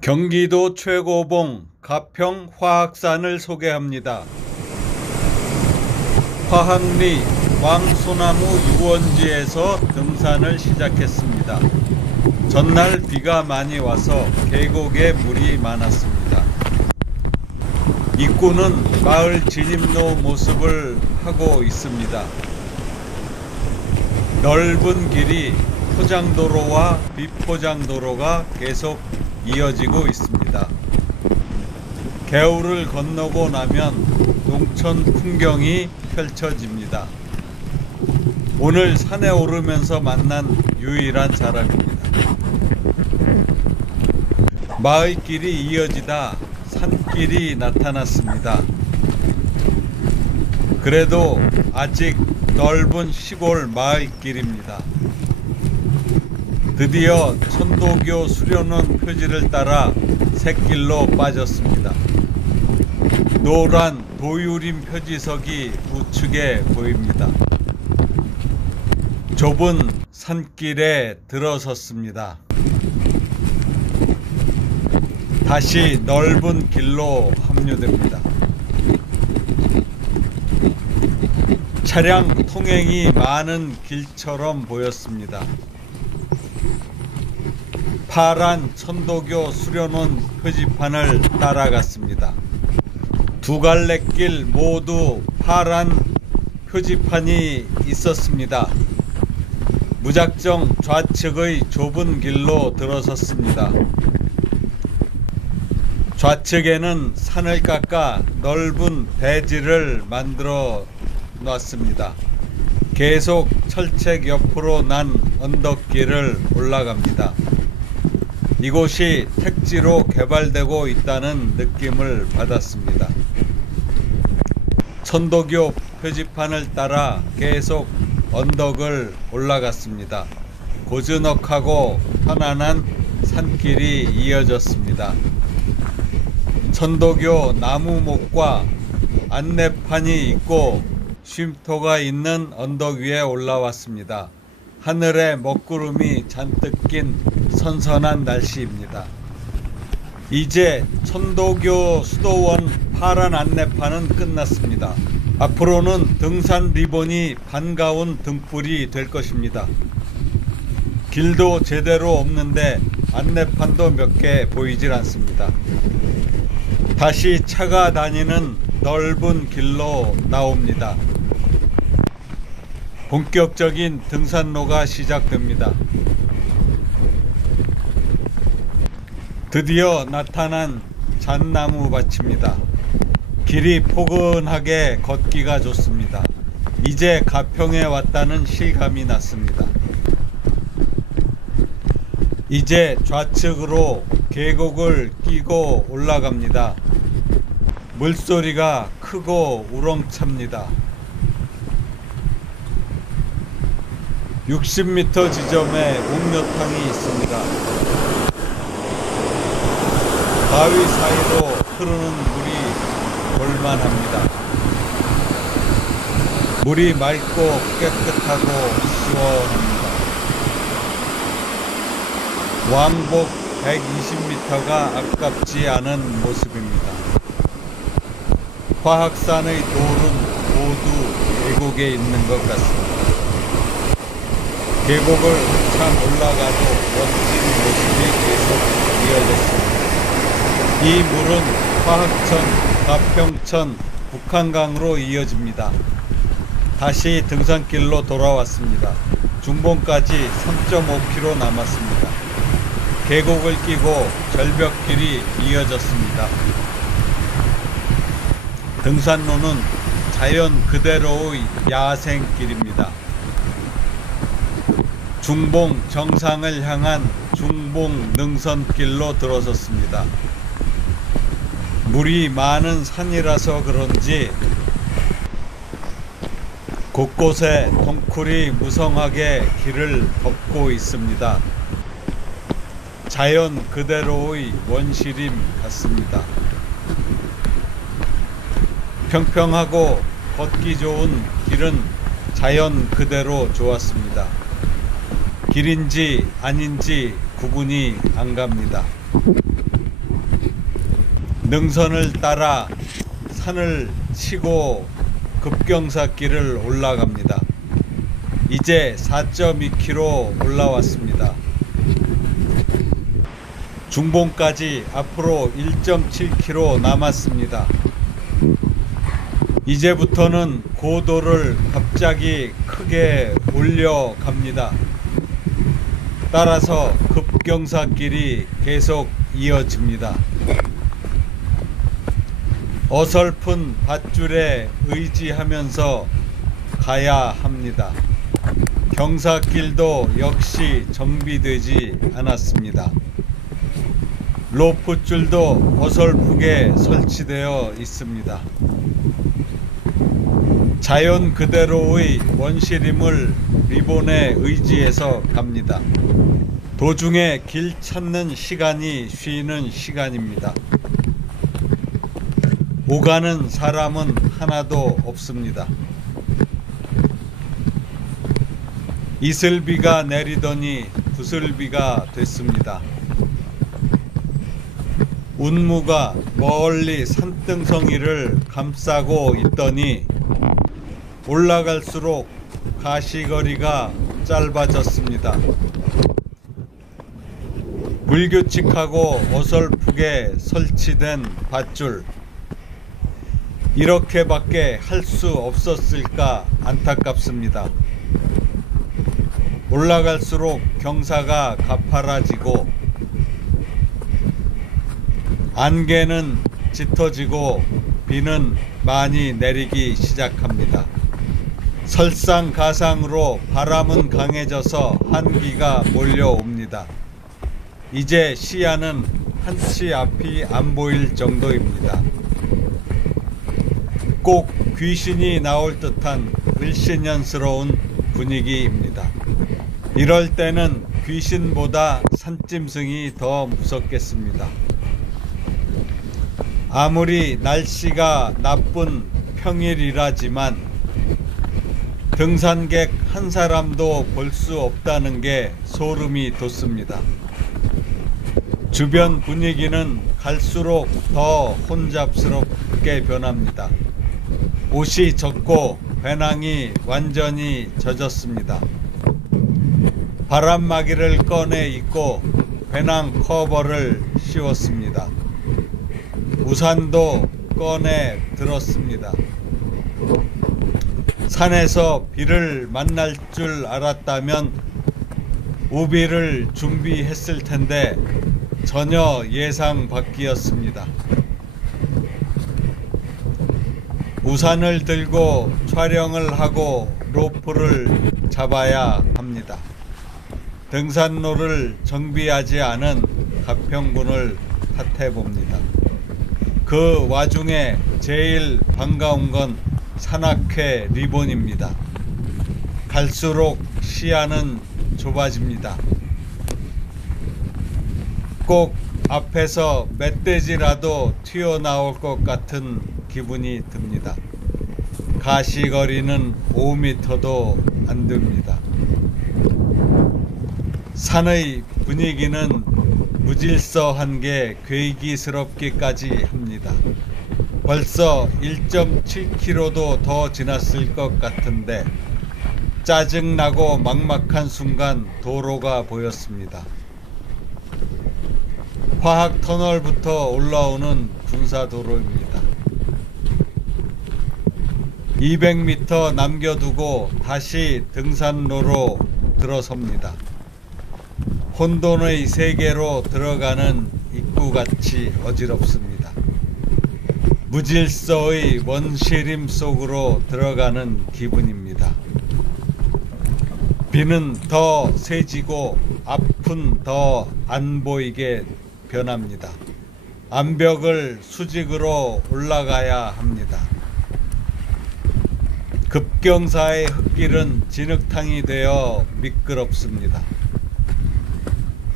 경기도 최고봉 가평 화학산을 소개합니다. 화학리 왕소나무 유원지에서 등산을 시작했습니다. 전날 비가 많이 와서 계곡에 물이 많았습니다. 입구는 마을 진입로 모습을 하고 있습니다. 넓은 길이 포장도로와 비포장도로가 계속 이어지고 있습니다. 개울을 건너고 나면 농촌 풍경이 펼쳐집니다. 오늘 산에 오르면서 만난 유일한 사람입니다. 마을길이 이어지다 산길이 나타났습니다. 그래도 아직 넓은 시골 마을길입니다. 드디어 천도교 수련원 표지를 따라 샛길로 빠졌습니다. 노란 도유림 표지석이 우측에 보입니다. 좁은 산길에 들어섰습니다. 다시 넓은 길로 합류됩니다. 차량 통행이 많은 길처럼 보였습니다. 파란 천도교 수련원 표지판을 따라갔습니다. 두 갈래 길 모두 파란 표지판이 있었습니다. 무작정 좌측의 좁은 길로 들어섰습니다. 좌측에는 산을 깎아 넓은 대지를 만들어 놨습니다. 계속 철책 옆으로 난 언덕길을 올라갑니다. 이곳이 택지로 개발되고 있다는 느낌을 받았습니다. 천도교 표지판을 따라 계속 언덕을 올라갔습니다. 고즈넉하고 편안한 산길이 이어졌습니다. 천도교 나무목과 안내판이 있고 쉼터가 있는 언덕 위에 올라왔습니다. 하늘에 먹구름이 잔뜩 낀 선선한 날씨입니다. 이제 천도교 수도원 파란 안내판은 끝났습니다. 앞으로는 등산 리본이 반가운 등불이 될 것입니다. 길도 제대로 없는데 안내판도 몇 개 보이질 않습니다. 다시 차가 다니는 넓은 길로 나옵니다. 본격적인 등산로가 시작됩니다. 드디어 나타난 잣나무 밭입니다. 길이 포근하게 걷기가 좋습니다. 이제 가평에 왔다는 실감이 났습니다. 이제 좌측으로 계곡을 끼고 올라갑니다. 물소리가 크고 우렁찹니다. 60m 지점에 옥녀탕이 있습니다. 바위 사이로 흐르는 물이 볼만합니다. 물이 맑고 깨끗하고 시원합니다. 왕복 120m가 아깝지 않은 모습입니다. 화학산의 돌은 모두 계곡에 있는 것 같습니다. 계곡을 한참 올라가도 멋진 모습이 계속 이어졌습니다. 이 물은 화학천, 가평천, 북한강으로 이어집니다. 다시 등산길로 돌아왔습니다. 중봉까지 3.5km 남았습니다. 계곡을 끼고 절벽길이 이어졌습니다. 등산로는 자연 그대로의 야생길입니다. 중봉 정상을 향한 중봉 능선길로 들어섰습니다. 물이 많은 산이라서 그런지 곳곳에 덩쿨이 무성하게 길을 덮고 있습니다. 자연 그대로의 원시림 같습니다. 평평하고 걷기 좋은 길은 자연 그대로 좋았습니다. 길인지 아닌지 구분이 안 갑니다. 능선을 따라 산을 치고 급경사길을 올라갑니다. 이제 4.2km 올라왔습니다. 중봉까지 앞으로 1.7km 남았습니다. 이제부터는 고도를 갑자기 크게 올려갑니다. 따라서 급경사길이 계속 이어집니다. 어설픈 밧줄에 의지하면서 가야 합니다. 경사길도 역시 정비되지 않았습니다. 로프줄도 어설프게 설치되어 있습니다. 자연 그대로의 원시림을 리본에 의지해서 갑니다. 도중에 길 찾는 시간이 쉬는 시간입니다. 오가는 사람은 하나도 없습니다. 이슬비가 내리더니 구슬비가 됐습니다. 운무가 멀리 산등성이를 감싸고 있더니 올라갈수록 가시거리가 짧아졌습니다. 불규칙하고 어설프게 설치된 밧줄, 이렇게밖에 할 수 없었을까 안타깝습니다. 올라갈수록 경사가 가파라지고 안개는 짙어지고 비는 많이 내리기 시작합니다. 설상가상으로 바람은 강해져서 한기가 몰려옵니다. 이제 시야는 한치 앞이 안 보일 정도입니다. 꼭 귀신이 나올 듯한 을씨년스러운 분위기입니다. 이럴 때는 귀신보다 산짐승이 더 무섭겠습니다. 아무리 날씨가 나쁜 평일이라지만 등산객 한 사람도 볼 수 없다는 게 소름이 돋습니다. 주변 분위기는 갈수록 더 혼잡스럽게 변합니다. 옷이 젖고 배낭이 완전히 젖었습니다. 바람막이를 꺼내 입고 배낭 커버를 씌웠습니다. 우산도 꺼내 들었습니다. 산에서 비를 만날 줄 알았다면 우비를 준비했을 텐데 전혀 예상 밖이었습니다. 우산을 들고 촬영을 하고 로프를 잡아야 합니다. 등산로를 정비하지 않은 가평군을 탓해봅니다. 그 와중에 제일 반가운 건 산악회 리본입니다. 갈수록 시야는 좁아집니다. 꼭 앞에서 멧돼지라도 튀어나올 것 같은 기분이 듭니다. 가시거리는 5m도 안 됩니다. 산의 분위기는 무질서한 게 괴기스럽기까지 합니다. 벌써 1.7km도 더 지났을 것 같은데 짜증나고 막막한 순간 도로가 보였습니다. 화학터널부터 올라오는 군사도로입니다. 200m 남겨두고 다시 등산로로 들어섭니다. 혼돈의 세계로 들어가는 입구같이 어지럽습니다. 무질서의 원시림 속으로 들어가는 기분입니다. 비는 더 세지고 앞은 더 안 보이게 변합니다. 암벽을 수직으로 올라가야 합니다. 급경사의 흙길은 진흙탕이 되어 미끄럽습니다.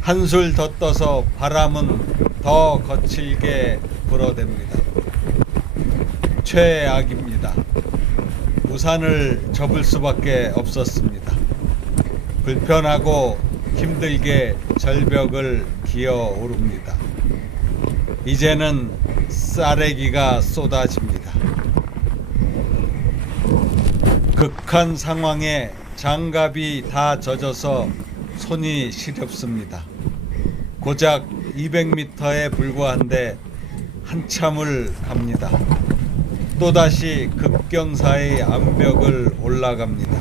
한술 더 떠서 바람은 더 거칠게 불어댑니다. 최악입니다. 우산을 접을 수밖에 없었습니다. 불편하고 힘들게 절벽을 기어 오릅니다. 이제는 쌀애기가 쏟아집니다. 극한 상황에 장갑이 다 젖어서 손이 시렵습니다. 고작 200m에 불과한데 한참을 갑니다. 또다시 급경사의 암벽을 올라갑니다.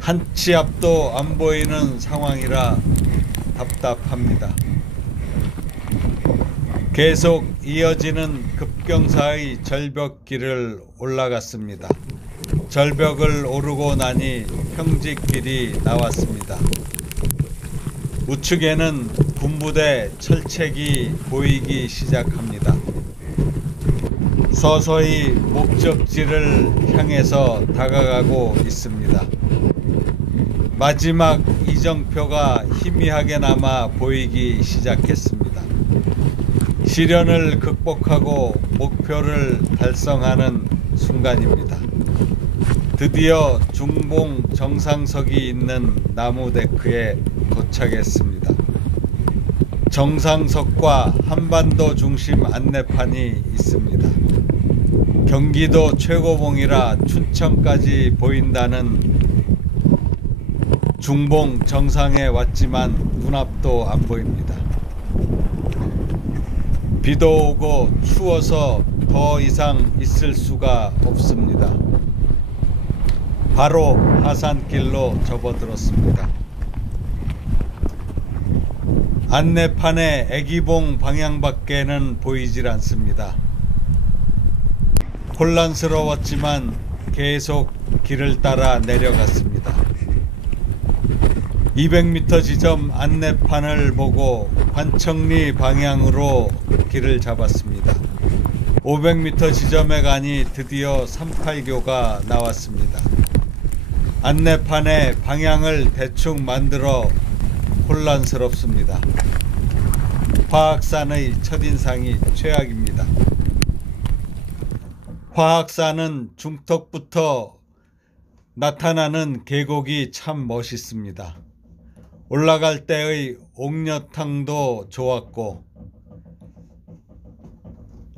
한 치 앞도 안 보이는 상황이라 답답합니다. 계속 이어지는 급경사의 절벽길을 올라갔습니다. 절벽을 오르고 나니 평지길이 나왔습니다. 우측에는 군부대 철책이 보이기 시작합니다. 서서히 목적지를 향해서 다가가고 있습니다. 마지막 이정표가 희미하게나마 보이기 시작했습니다. 시련을 극복하고 목표를 달성하는 순간입니다. 드디어 중봉 정상석이 있는 나무 데크에 도착했습니다. 정상석과 한반도 중심 안내판이 있습니다. 경기도 최고봉이라 춘천까지 보인다는 중봉 정상에 왔지만 눈앞도 안 보입니다. 비도 오고 추워서 더 이상 있을 수가 없습니다. 바로 하산길로 접어들었습니다. 안내판에 애기봉 방향밖에는 보이질 않습니다. 혼란스러웠지만 계속 길을 따라 내려갔습니다. 200m 지점 안내판을 보고 관청리 방향으로 길을 잡았습니다. 500m 지점에 가니 드디어 38교가 나왔습니다. 안내판에 방향을 대충 만들어 혼란스럽습니다. 화학산의 첫인상이 최악입니다. 화학산은 중턱부터 나타나는 계곡이 참 멋있습니다. 올라갈 때의 옥녀탕도 좋았고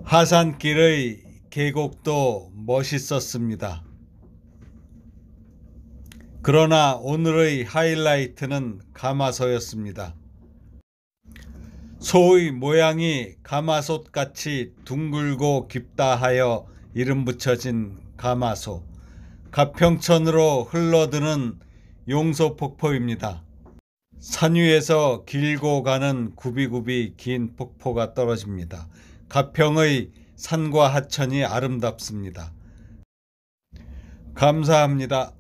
하산길의 계곡도 멋있었습니다. 그러나 오늘의 하이라이트는 가마솥이었습니다. 소의 모양이 가마솥같이 둥글고 깊다 하여 이름 붙여진 가마솥. 가평천으로 흘러드는 용소폭포입니다. 산 위에서 길고 가는 굽이굽이 긴 폭포가 떨어집니다. 가평의 산과 하천이 아름답습니다. 감사합니다.